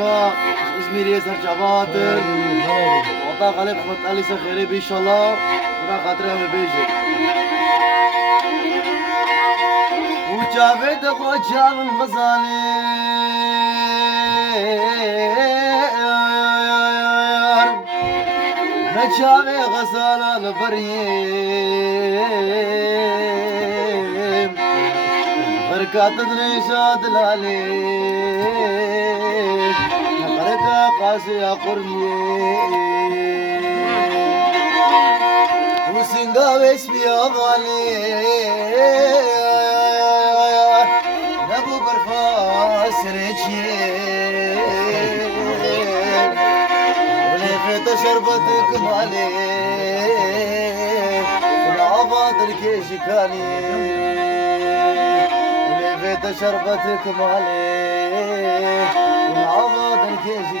ما إزميري يسر جباتر وطاق عليك مطالي سخيري بإن شاء الله ونا خاطرها بيجي وجابت خوشال الغزالي نشابي غزالة البريم بركات دريشات العليم نقرتها قاسي يا قرمي وسنقا واسمي أضالي نبو برفاس رجيم ولفت شربتك مالي ونعبادر كيشي كالي ولفت شربتك مالي ونعبادر كيشي